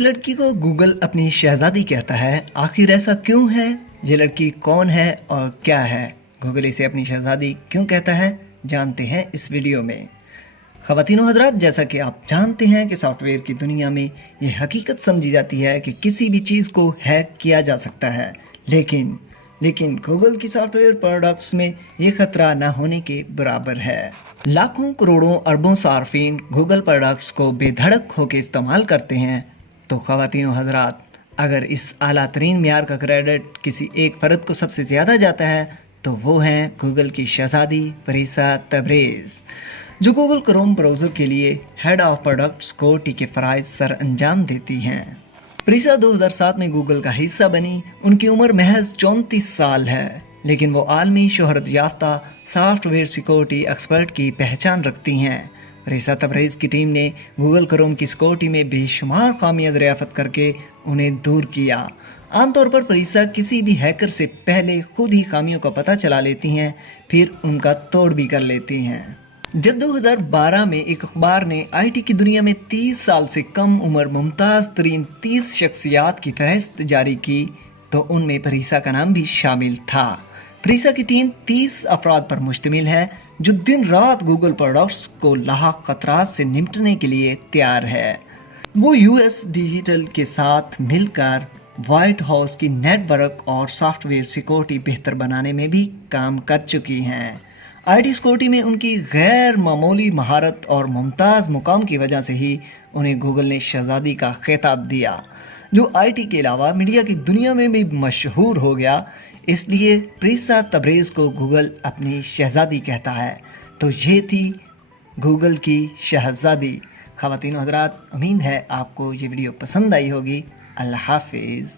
जिस लड़की को गूगल अपनी शहजादी कहता है, आखिर ऐसा क्यों है? ये लड़की कौन है और क्या है? गूगल इसे अपनी शहजादी क्यों कहता है? जानते हैं इस वीडियो में। ख़वातीन व हज़रात, जैसा कि आप जानते हैं कि सॉफ्टवेयर की दुनिया में ये हकीकत समझी जाती है कि किसी भी चीज़ को हैक किया जा सकता है, लेकिन गूगल की सॉफ्टवेयर प्रोडक्ट्स में ये खतरा न होने के बराबर है। लाखों करोड़ों अरबों सार्फिन गूगल प्रोडक्ट्स को बेधड़क होकर इस्तेमाल करते हैं, तो ख़वातीन व हज़रात, अगर इस आला तरीन मेयार का क्रेडिट किसी एक फ़र्द को सबसे ज़्यादा जाता है तो वो हैं गूगल की शहज़ादी फरीसा तबरेज़, जो गूगल क्रोम ब्राउज़र के लिए हेड ऑफ प्रोडक्ट सिक्योरिटी के फ़राइज़ सर अंजाम देती हैं। फरीसा 2007 में गूगल का हिस्सा बनी। उनकी उम्र महज 34 साल है, लेकिन वो आलमी शोहरत याफ्ता सॉफ्टवेयर सिक्योरिटी एक्सपर्ट की पहचान रखती हैं। फरीसा तबरेज़ की टीम ने गूगल क्रोम की सिक्योरिटी में बेशुमार खामियां दरियाफ्त करके उन्हें दूर किया। आमतौर पर फरीसा किसी भी हैकर से पहले खुद ही खामियों का पता चला लेती हैं, फिर उनका तोड़ भी कर लेती हैं। जब 2012 में एक अखबार ने आईटी की दुनिया में 30 साल से कम उम्र मुमताज़ तरीन 30 शख्सियात की फहरिस्त जारी की, तो उनमें फरीसा का नाम भी शामिल था। फरीसा की टीम 30 अफराद पर मुश्तमिल है, जो दिन रात गूगल प्रोडक्ट्स को लाहक खतरात से निपटने के लिए तैयार है। वो यूएस डिजिटल के साथ मिलकर व्हाइट हाउस की नेटवर्क और सॉफ्टवेयर सिक्योरिटी बेहतर बनाने में भी काम कर चुकी हैं। आईटी सिक्योरिटी में उनकी गैर मामूली महारत और मुमताज़ मुकाम की वजह से ही उन्हें गूगल ने शहजादी का खिताब दिया, जो आईटी के अलावा मीडिया की दुनिया में भी मशहूर हो गया। इसलिए फरीसा तबरेज़ को गूगल अपनी शहजादी कहता है। तो ये थी गूगल की शहजादी। ख़वातीन व हज़रात, उम्मीद है आपको ये वीडियो पसंद आई होगी। अल्लाह हाफिज़।